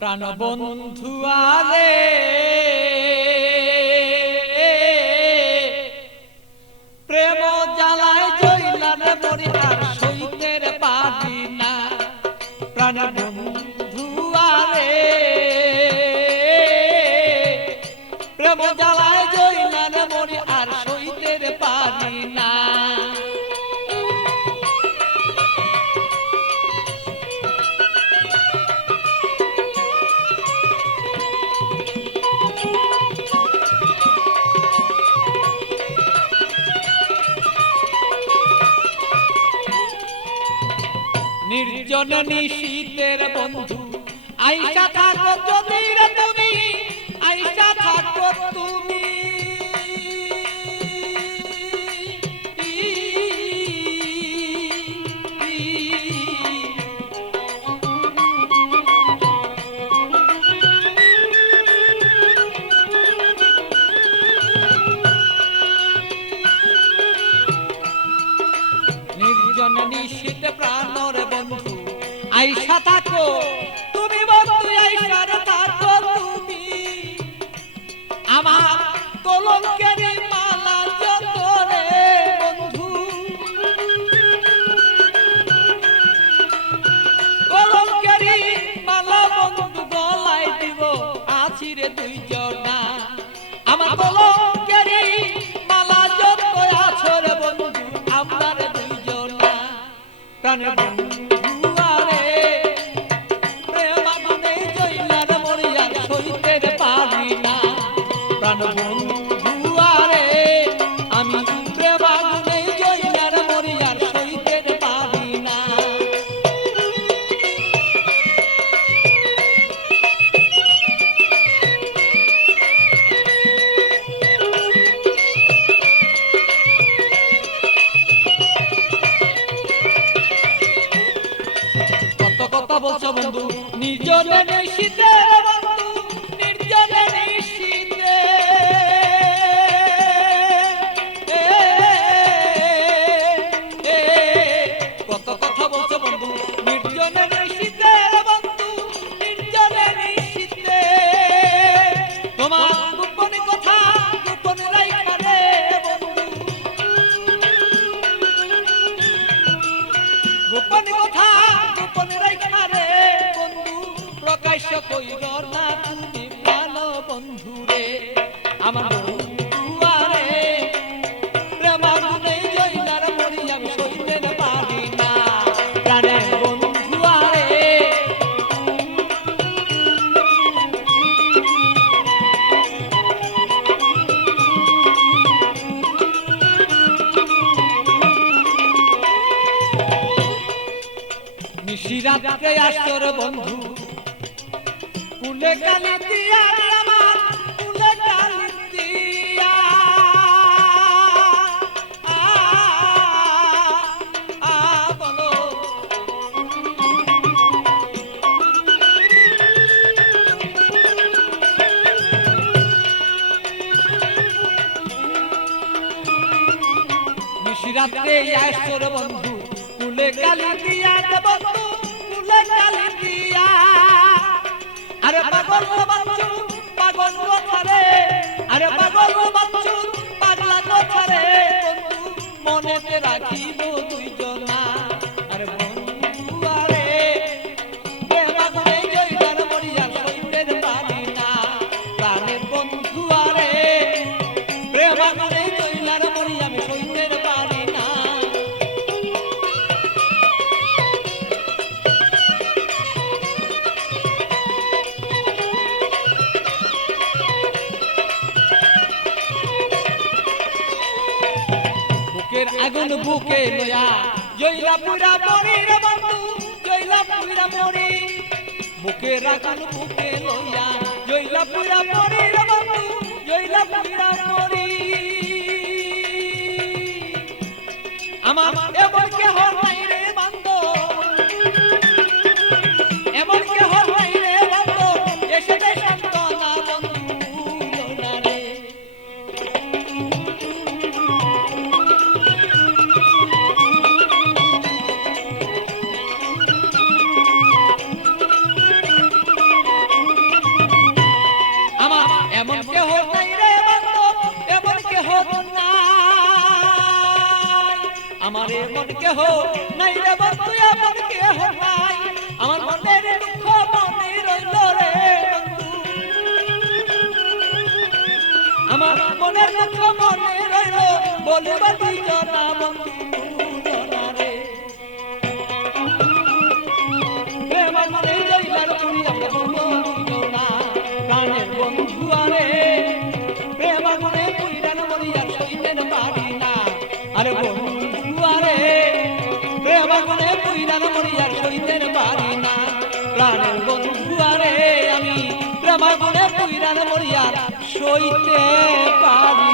প্রাণ বন্ধু আরে প্রেম জ্বালায় জইলার মরি আর সইতের পারি না। প্রাণ বন্ধু আরে প্রেম জ্বালায় জইলার মরি আর সইতের পারি না। নির্জন নিশীতের বন্ধু আইসা থাকো যদি রে তুমি, আইসা থাকো তুমি। নির্জন নিশীত প্রাণর বন্ধু আইসা থাকো তুমি, বন্ধু আইসা থাকো তুমি। আমার কলঙ্কের মালা যত রে বন্ধু, কলঙ্কের মালা বন্ধু গলায় দিব আছি রে দুইজনা। আমার কলঙ্কের মালা যত আছো রে বন্ধু আমরা রে দুইজনা। প্রাণ বন্ধু আরে প্রেম আগুনে জইলার মরি আর সইতে পারি না। প্রাণ বন্ধু আরে আমি প্রেম আগুনে জইলার মরি আর সইতে পারি না। কত কথা বলছো বন্ধু নির্জনে নিশীতে বন্ধু, নির্জনে নিশীতে কত কথা বলছো বন্ধু নির্জনে নিশীতে বন্ধু, নির্জনে নিশীতে। তোমার গোপন কথা গোপন রাইখা রে বন্ধু, গোপন কথা গোপন রাইখা রে বন্ধু প্রকাশ্য কইর না তুমি প্রাণ বন্ধু রে। আমার বন্ধু আরে প্রেম আগুনে জইলার মরি আমি সইতে পারি না। প্রাণের বন্ধু আরে নিশিরাতে আসর বন্ধু কুলে কালি দিয়া আমার কুলে কালি দিয়া বলো। নিশিরাতে আসর বন্ধু কুলে কালি দিয়া বন্ধু কুলে কালি দিয়া। আরে পাগল বাচ্চু পাগল কথারে, আরে পাগল বাচ্চু পাগলা কথারে বন্ধু মনেতে রাখিব দুইজনা। আরে বন্ধু আরে প্রেম আগুনে জইলার মরি আর সইতে পারি না। প্রাণের বন্ধু আরে প্রেম আগুনে জইলার মরি আমি সইতে পারি না। বুকের আগুন বুকে লয়া জইলা পুরা মরি রে বন্ধু, জইলা পুরা মরি। বুকের আগুন বুকে লয়া জইলা পুরা মরি রে বন্ধু, জইলা পুরা মরি। আমার এমন কেহ নাই রে বন্ধু, এমন কেহ নাই রে বন্ধু এসে দে সান্তনা বন্ধু না রে। আমার মন কেহ নাই রে বন্ধু এমন কেহ নাই আমার মনের দুঃখ মনে রইল রে বন্ধু আমার মনের দুঃখ মনে রইল বলিবা দুইজনা বন্ধু দুজনা রে প্রেম মনে রইলার পুরি আমরা বন্ধু দুইজনা গানের বন্ধু আরে প্রেম মনে পুইরান মরিয়া সইতেন পারি না আরে বন্ধু আরে প্রেম মনে পুইরান মরিয়া সইতেন পারি না প্রাণের বন্ধু আরে আমি প্রেম মনে পুইরান মরিয়া সইতে পারি